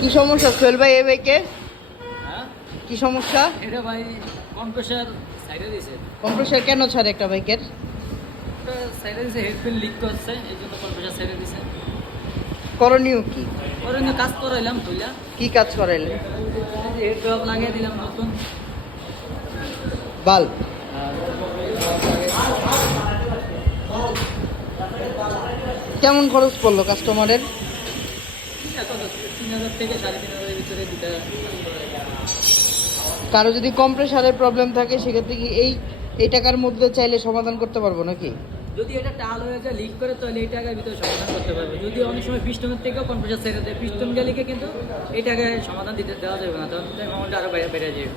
কি সমস্যা সোহেল ভাই এই বাইকে? হ্যাঁ কি সমস্যা? এটা ভাই কম্প্রেসার সাইডে দিছে। কম্প্রেসার কেন ছাড়ে একটা বাইকের? ওটা সাইডে দিছে, হেডফিল লিক করছে, এই জন্য কম্প্রেসার সাইডে দিছে। করণীয় কি? ওর জন্য কাজ করাইলাম বুঝলা, কি কাজ করাইলেন? হেড ড্রপ লাগিয়ে দিলাম নতুন। বাল্ব? কেমন খরচ পড়লো কাস্টমারের? এত 3,000 থেকে 3,500 ভিতরে দুটা। কারো যদি কম্প্রেসারের প্রবলেম থাকে সেক্ষেত্রে কি এই টাকার মধ্যে চাইলে সমাধান করতে পারবো নাকি? যদি এটা টাল হয়ে যায়, লিক করে, তাহলে এই টাকার ভিতরে সমাধান করতে পারবে। যদি অনেক সময় পিস্টনের থেকেও কম্প্রেসার সাইডে দেয়, পিস্টন গেলে কিন্তু এই টাকায় সমাধান দেওয়া যাবে না, তখন অ্যামাউন্ট আরও বেড়ে যাবে।